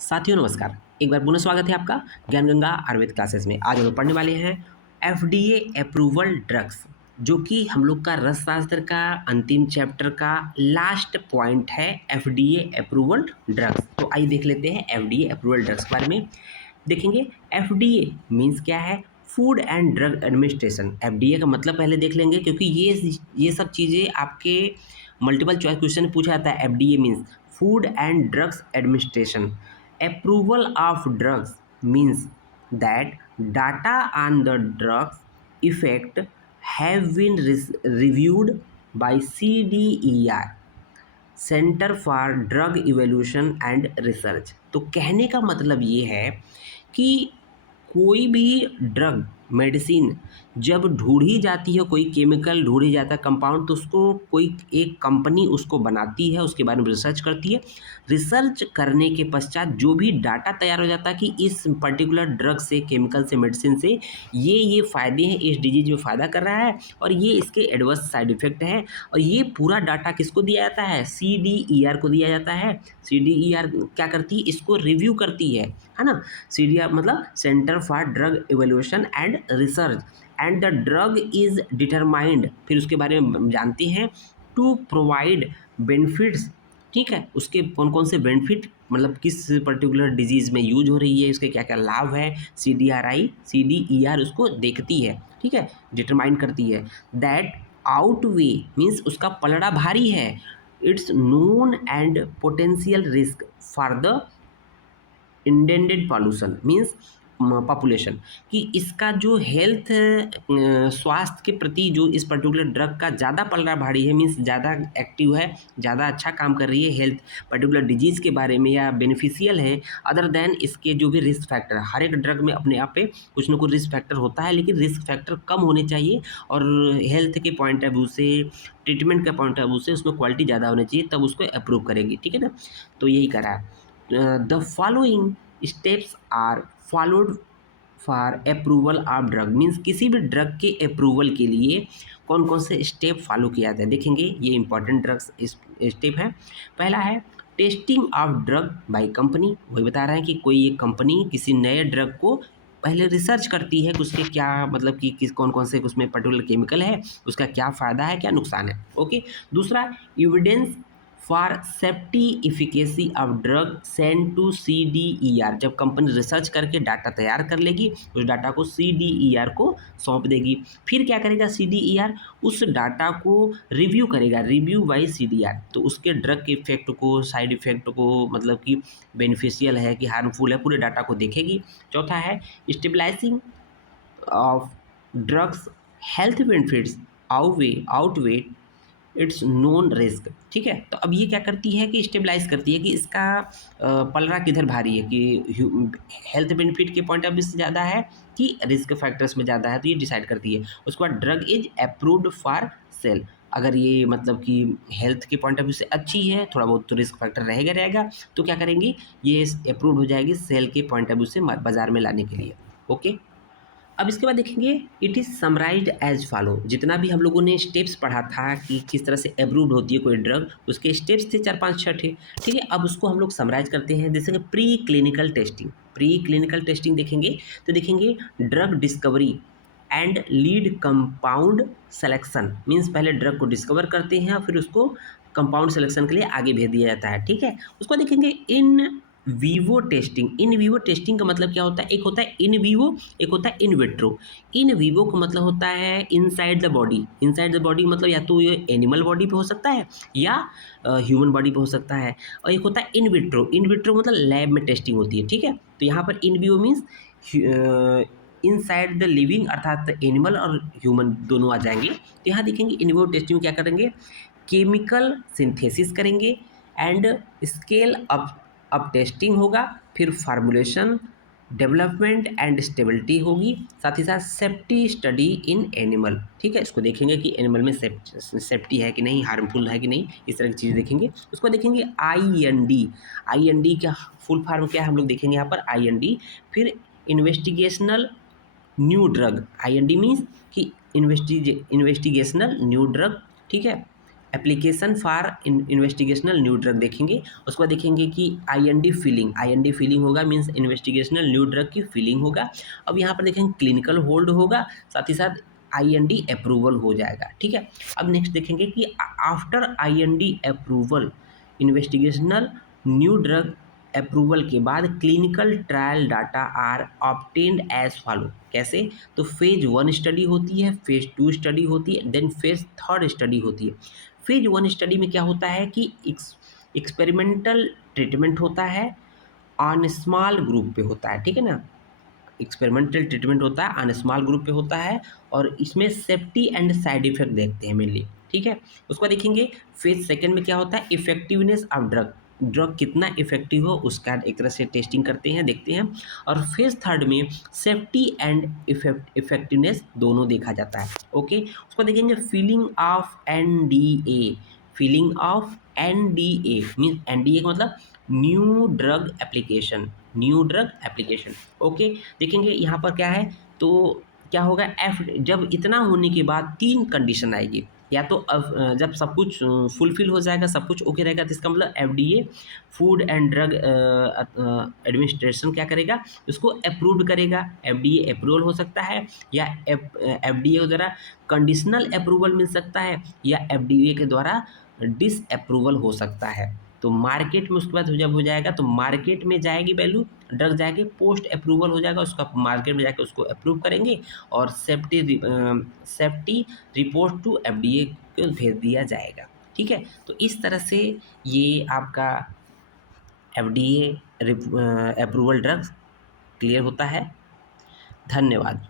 साथियों नमस्कार। एक बार पुनः स्वागत है आपका ज्ञान गंगा आयुर्वेद क्लासेस में। आज हम लोग पढ़ने वाले हैं एफडीए अप्रूवल ड्रग्स, जो कि हम लोग का रसशास्त्र का अंतिम चैप्टर का लास्ट पॉइंट है, एफडीए अप्रूवल ड्रग्स। तो आइए देख लेते हैं एफडीए अप्रूवल ड्रग्स के बारे में। देखेंगे एफडीए मीन्स क्या है, food and drug administration. FDA का मतलब पहले देख लेंगे, क्योंकि ये सब चीज़ें आपके मल्टीपल चॉइस क्वेश्चन में पूछा जाता है। FDA means food and drugs administration. Approval of drugs means that data on the drug's effect have been reviewed by CDER, centre for drug evolution and research. तो कहने का मतलब ये है कि कोई भी ड्रग मेडिसिन जब ढूंढी जाती है, कोई केमिकल ढूंढी जाता है कंपाउंड, तो उसको कोई एक कंपनी उसको बनाती है, उसके बारे में रिसर्च करती है। रिसर्च करने के पश्चात जो भी डाटा तैयार हो जाता है कि इस पर्टिकुलर ड्रग से, केमिकल से, मेडिसिन से ये फ़ायदे हैं, इस डिजीज में फ़ायदा कर रहा है और ये इसके एडवर्स साइड इफ़ेक्ट हैं, और ये पूरा डाटा किसको दिया जाता है, CDER को दिया जाता है। CDER क्या करती है, इसको रिव्यू करती है ना। CDER मतलब centre for drug evolution and research, and the drug is determined, फिर उसके बारे में जानते हैं, टू प्रोवाइड बेनिफिट्स। ठीक है, उसके कौन कौन से बेनिफिट, मतलब किस पर्टिकुलर डिजीज़ में यूज हो रही है, उसके क्या क्या लाभ है, CDER उसको देखती है। ठीक है, डिटरमाइन करती है। दैट आउटवे मीन्स उसका पलड़ा भारी है, it's known and potential risk for the intended pollution means population, कि इसका जो हेल्थ स्वास्थ्य के प्रति जो इस पर्टिकुलर ड्रग का ज़्यादा पलड़ा भारी है, मीन्स ज़्यादा एक्टिव है, ज़्यादा अच्छा काम कर रही है हेल्थ पर्टिकुलर डिजीज़ के बारे में, या बेनिफिशियल है अदर देन इसके जो भी रिस्क फैक्टर। हर एक ड्रग में अपने आप पे कुछ ना कुछ रिस्क फैक्टर होता है, लेकिन रिस्क फैक्टर कम होने चाहिए, और हेल्थ के पॉइंट ऑफ व्यू से, ट्रीटमेंट के पॉइंट ऑफ व्यू से उसमें क्वालिटी ज़्यादा होनी चाहिए, तब उसको अप्रूव करेगी। ठीक है ना, तो यही करा है। The following steps are followed for approval of drug means किसी भी ड्रग के अप्रूवल के लिए कौन कौन से स्टेप फॉलो किया जाता है। देखेंगे ये इंपॉर्टेंट ड्रग्स स्टेप है। पहला है testing of drug by company. वही बता रहा है कि कोई एक कंपनी किसी नए ड्रग को पहले रिसर्च करती है कि उसके क्या मतलब कि किस कौन कौन से उसमें पर्टिकुलर केमिकल है, उसका क्या फ़ायदा है, क्या नुकसान है। ओके, दूसरा evidence for safety efficacy of drug send to CDER। जब कंपनी रिसर्च करके डाटा तैयार कर लेगी, उस डाटा को CDER को सौंप देगी। फिर क्या करेगा CDER, उस डाटा को रिव्यू करेगा, रिव्यू बाय CDER। तो उसके ड्रग के इफेक्ट को, साइड इफेक्ट को, मतलब कि बेनिफिशियल है कि हार्मफुल है, पूरे डाटा को देखेगी। चौथा है stabilizing of drugs health benefits outweigh its known risk. ठीक है, तो अब ये क्या करती है कि स्टेबलाइज करती है कि इसका पलड़ा किधर भारी है, कि हेल्थ बेनिफिट के पॉइंट ऑफ व्यू से ज़्यादा है कि रिस्क फैक्टर्स में ज़्यादा है, तो ये डिसाइड करती है। उसके बाद drug is approved for sale. अगर ये मतलब कि हेल्थ के पॉइंट ऑफ व्यू से अच्छी है, थोड़ा बहुत तो रिस्क फैक्टर रहेगा, तो क्या करेंगी, ये अप्रूव हो जाएगी सेल के पॉइंट ऑफ व्यू से बाजार में लाने के लिए। ओके, अब इसके बाद देखेंगे it is summarized as follow. जितना भी हम लोगों ने स्टेप्स पढ़ा था कि किस तरह से अप्रूव्ड होती है कोई ड्रग, उसके स्टेप्स थे 4 5 6 थे। ठीक है, अब उसको हम लोग समराइज करते हैं। जैसे pre clinical testing. Pre clinical testing देखेंगे तो देखेंगे drug discovery and lead compound selection means पहले ड्रग को डिस्कवर करते हैं और फिर उसको कंपाउंड सेलेक्शन के लिए आगे भेज दिया जाता है। ठीक है, उसको देखेंगे in vivo testing. In vivo testing का मतलब क्या होता है, एक होता है इन वीवो, एक होता है इन विट्रो। इन वीवो का मतलब होता है inside the body. Inside the body मतलब या तो ये एनिमल बॉडी पे हो सकता है या ह्यूमन बॉडी पे हो सकता है, और एक होता है इन विट्रो। इन विट्रो मतलब लैब में टेस्टिंग होती है। ठीक है, तो यहाँ पर in vivo means inside the living, अर्थात एनिमल और ह्यूमन दोनों आ जाएंगे। तो यहाँ देखेंगे इन वीवो टेस्टिंग में क्या करेंगे, केमिकल सिंथेसिस करेंगे एंड स्केल अप टेस्टिंग होगा, फिर फार्मूलेशन, डेवलपमेंट एंड स्टेबिलिटी होगी, साथ ही साथ सेफ्टी स्टडी इन एनिमल। ठीक है, इसको देखेंगे कि एनिमल में सेफ्टी है कि नहीं, हार्मफुल है कि नहीं, इस तरह की चीज़ देखेंगे। उसको देखेंगे IND। IND का फुल फॉर्म क्या है हम लोग देखेंगे यहाँ पर, IND। फिर investigational new drug. IND means कि इन्वेस्टिगेशनल न्यू ड्रग। ठीक है, application for investigational new drug देखेंगे। उसके बाद देखेंगे कि IND फिलिंग होगा, मीन्स इन्वेस्टिगेशनल न्यू ड्रग की फिलिंग होगा। अब यहाँ पर देखेंगे क्लिनिकल होल्ड होगा, साथ ही साथ IND अप्रूवल हो जाएगा। ठीक है, अब नेक्स्ट देखेंगे कि after IND approval investigational new drug approval के बाद clinical trial data are obtained as follow. कैसे? तो फेज 1 स्टडी होती है, फेज 2 स्टडी होती है, देन फेज 3 स्टडी होती है। फेज 1 स्टडी में क्या होता है कि एक्सपेरिमेंटल ट्रीटमेंट होता है, ऑन स्मॉल ग्रुप पे होता है। ठीक है ना, एक्सपेरिमेंटल ट्रीटमेंट होता है, ऑन स्मॉल ग्रुप पे होता है, और इसमें सेफ्टी एंड साइड इफेक्ट देखते हैं मेनली। ठीक है, उसको देखेंगे। फेज सेकंड में क्या होता है? इफेक्टिवनेस ऑफ ड्रग कितना इफेक्टिव हो उसका एक तरह से टेस्टिंग करते हैं, देखते हैं। और फेज थर्ड में सेफ्टी एंड इफेक्टिवनेस दोनों देखा जाता है। ओके, उसको देखेंगे filling of NDA। Filling of NDA means NDA का मतलब new drug application, new drug application. Okay, देखेंगे यहाँ पर क्या है, तो क्या होगा, जब इतना होने के बाद 3 कंडीशन आएगी। या तो जब सब कुछ फुलफिल हो जाएगा, सब कुछ ओके रहेगा, तो इसका मतलब FDA food and drug administration क्या करेगा, उसको अप्रूव करेगा। FDA अप्रूवल हो सकता है, या FDA के द्वारा कंडीशनल अप्रूवल मिल सकता है, या FDA के द्वारा डिसअप्रूवल हो सकता है। तो मार्केट में उसके बाद जब हो जाएगा तो मार्केट में जाएगी वैल्यू, ड्रग जाके पोस्ट अप्रूवल हो जाएगा, उसका मार्केट में जाके उसको अप्रूव करेंगे, और सेफ्टी रिपोर्ट टू FDA को भेज दिया जाएगा। ठीक है, तो इस तरह से ये आपका FDA अप्रूवल ड्रग्स क्लियर होता है। धन्यवाद।